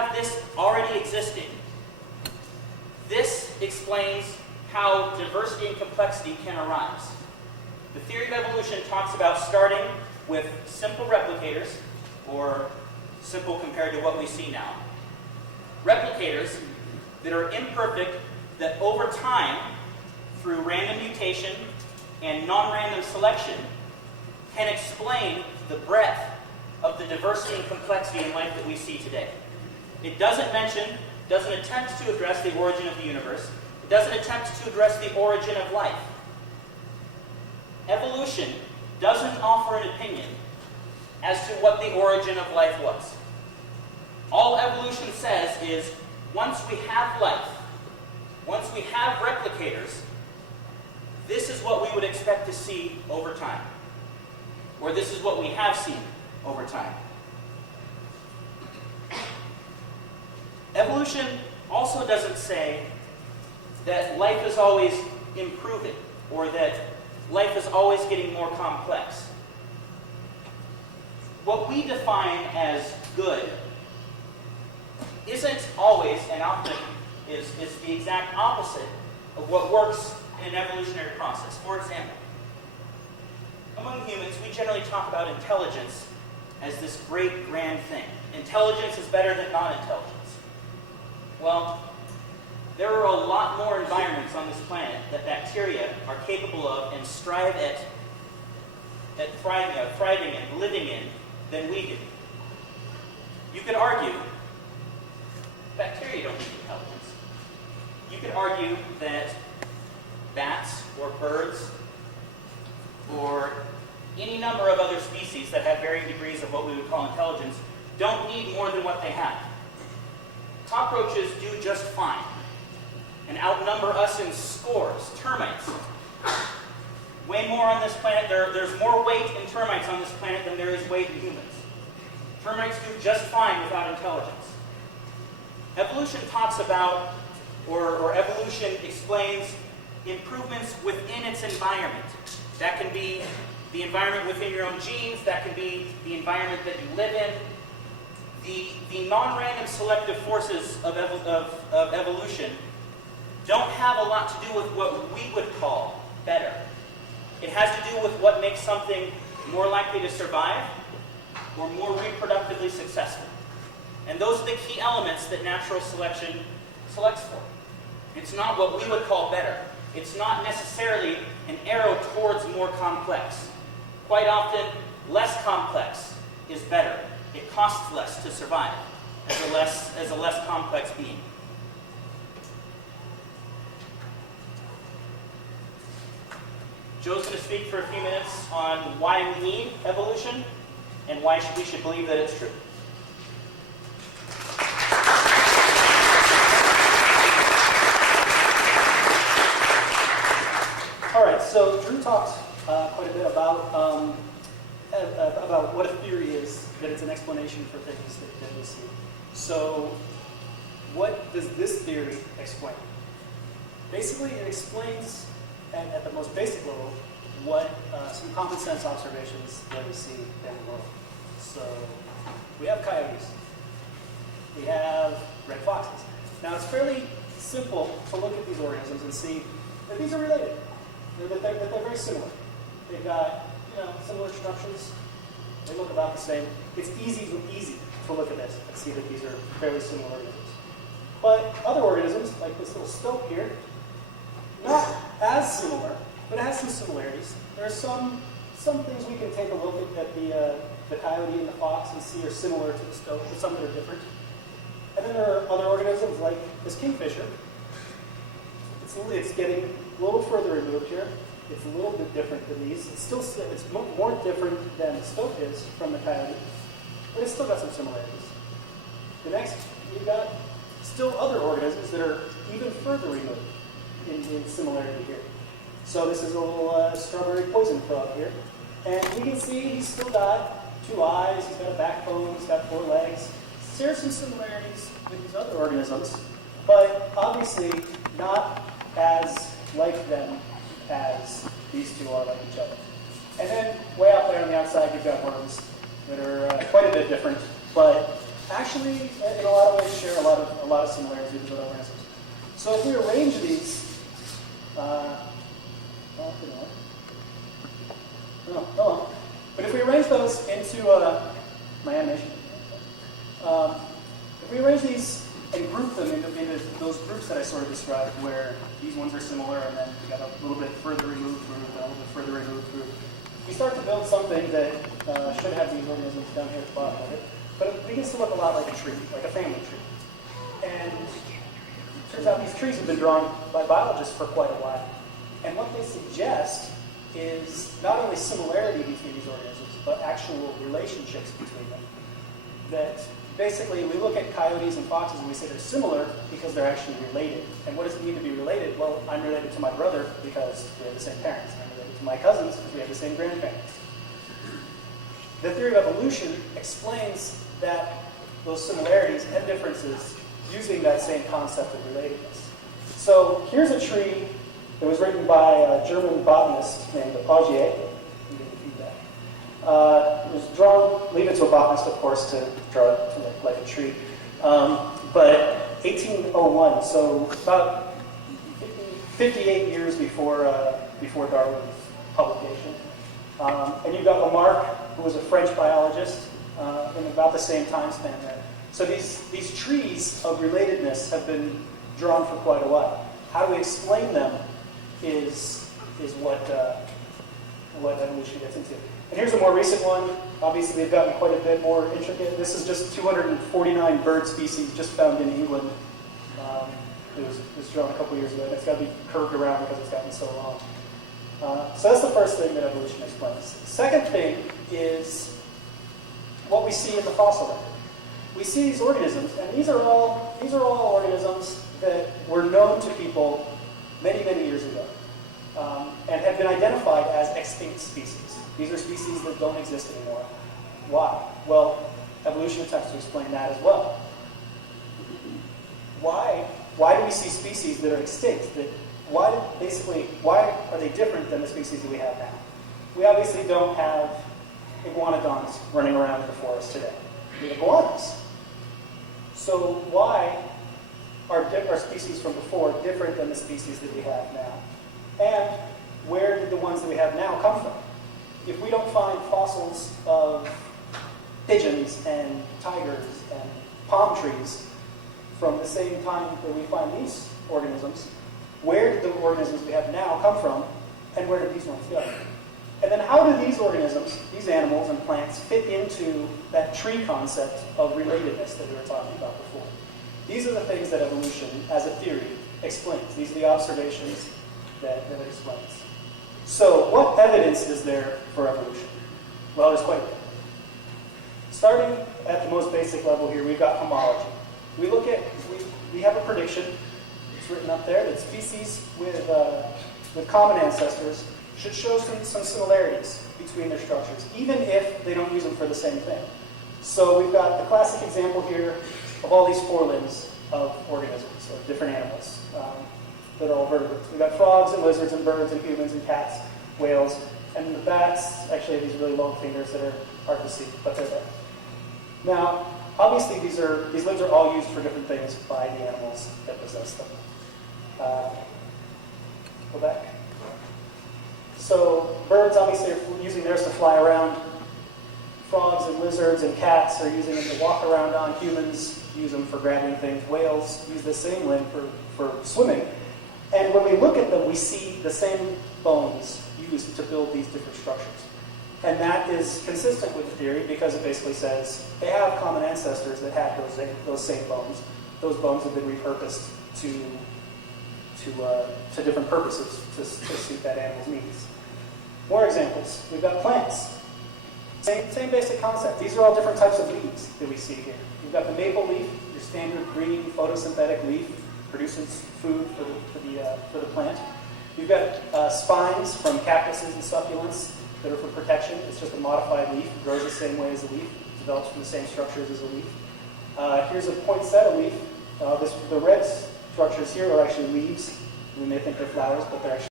have this already existing, this explains how diversity and complexity can arise. The theory of evolution talks about starting with simple replicators, or simple compared to what we see now. Replicators that are imperfect, that over time, through random mutation and non-random selection, can explain the breadth of the diversity and complexity in life that we see today. It doesn't attempt to address the origin of the universe. It doesn't attempt to address the origin of life. Evolution doesn't offer an opinion as to what the origin of life was. All evolution says is, once we have life, once we have replicators, this is what we would expect to see over time. Or this is what we have seen over time. Evolution also doesn't say that life is always improving, or that life is always getting more complex. What we define as good isn't always, and often is the exact opposite of what works in an evolutionary process. For example, among humans, we generally talk about intelligence as this great, grand thing. Intelligence is better than non-intelligence. Well, there are a lot more environments on this planet that bacteria are capable of and strive at thriving in, living in, than we do. You could argue bacteria don't need intelligence. You could argue that bats or birds or any number of other species that have varying degrees of what we would call intelligence don't need more than what they have. Cockroaches do just fine and outnumber us in scores. Termites. Way more on this planet. There's more weight in termites on this planet than there is weight in humans. Termites do just fine without intelligence. Evolution talks about, or evolution explains improvements within its environment. That can be the environment within your own genes. That can be the environment that you live in. The non-random selective forces of evolution don't have a lot to do with what we would call better. It has to do with what makes something more likely to survive or more reproductively successful. And those are the key elements that natural selection selects for. It's not what we would call better. It's not necessarily an arrow towards more complex. Quite often, less complex is better. It costs less to survive as a less complex being. Joe's going to speak for a few minutes on why we need evolution and why we should believe that it's true. All right, so Drew talked quite a bit about what a theory is, that it's an explanation for things that we see. So what does this theory explain? Basically, it explains, at the most basic level, what some common sense observations that we see in the world. So we have coyotes. We have red foxes. Now, it's fairly simple to look at these organisms and see that these are related. That they're very similar. They've got similar structures. They look about the same. It's easy to look at this and see that these are fairly similar organisms. But other organisms, like this little stoat here, not as similar, but it has some similarities. There are some things we can take a look at the coyote and the fox and see are similar to the stoat, but some that are different. And then there are other organisms like this kingfisher. It's getting a little further removed here. It's a little bit different than these. It's more different than the stoat is from the coyote, but it's still got some similarities. The next, you've got still other organisms that are even further removed in similarity here. So this is a little strawberry poison frog here. And you can see he's still got 2 eyes, he's got a backbone, he's got 4 legs. There are some similarities with these other organisms, but obviously not as like them as these two are like each other. And then way out there on the outside, you've got worms that are quite a bit different, but actually in a lot of ways about similarities between organisms. So if we arrange these, but if we arrange those into my animation, if we arrange these and group them into those groups that I sort of described, where these ones are similar, and then we got a little bit further removed group, and a little bit further removed group, we start to build something that should have these organisms down here at the bottom of it, but it begins to look a lot like a tree, like a family tree. And it turns out these trees have been drawn by biologists for quite a while. And what they suggest is not only similarity between these organisms, but actual relationships between them. That basically we look at coyotes and foxes and we say they're similar because they're actually related. And what does it mean to be related? Well, I'm related to my brother because we have the same parents. I'm related to my cousins because we have the same grandparents. The theory of evolution explains that those similarities and differences using that same concept of relatedness. So here's a tree that was written by a German botanist named Augier. It was drawn, leave it to a botanist, of course, to draw it to look like a tree. But 1801, so about 58 years before Darwin's publication. And you've got Lamarck, who was a French biologist, in about the same time span there. So these trees of relatedness have been drawn for quite a while. How do we explain them is what evolution gets into. And here's a more recent one. Obviously, they've gotten quite a bit more intricate. This is just 249 bird species just found in England. It was drawn a couple years ago, and it's got to be curved around because it's gotten so long. So that's the first thing that evolution explains. The second thing is what we see in the fossil record. We see these organisms, and these are all organisms that were known to people many, many years ago, and have been identified as extinct species. These are species that don't exist anymore. Why? Well, evolution attempts to explain that as well. Why do we see species that are extinct? Why are they different than the species that we have now? We obviously don't have iguanodons running around in the forest today. We have iguanas. So why are species from before different than the species that we have now? And where did the ones that we have now come from? If we don't find fossils of pigeons and tigers and palm trees from the same time that we find these organisms, where did the organisms we have now come from, and where did these ones go? And then how do these organisms, these animals and plants, fit into that tree concept of relatedness that we were talking about before? These are the things that evolution, as a theory, explains. These are the observations that it explains. So what evidence is there for evolution? Well, there's quite a bit. Starting at the most basic level here, we've got homology. We have a prediction, it's written up there, that species with common ancestors should show some similarities between their structures, even if they don't use them for the same thing. So we've got the classic example here of all these forelimbs of organisms, or different animals that are all vertebrates. We've got frogs and lizards and birds and humans and cats, whales, and the bats actually have these really long fingers that are hard to see, but they're there. Now, obviously these limbs are all used for different things by the animals that possess them. Go back. So birds obviously are using theirs to fly around. Frogs and lizards and cats are using them to walk around on. Humans use them for grabbing things. Whales use the same limb for swimming. And when we look at them, we see the same bones used to build these different structures. And that is consistent with the theory because it basically says they have common ancestors that had those same bones. Those bones have been repurposed to different purposes to suit that animal's needs. More examples. We've got plants. Same basic concept. These are all different types of leaves that we see here. We've got the maple leaf, your standard green photosynthetic leaf, produces food for the plant. You've got spines from cactuses and succulents that are for protection. It's just a modified leaf. It grows the same way as a leaf. It develops from the same structures as a leaf. Here's a poinsettia leaf. The red structures here are actually leaves. We may think they're flowers, but they're actually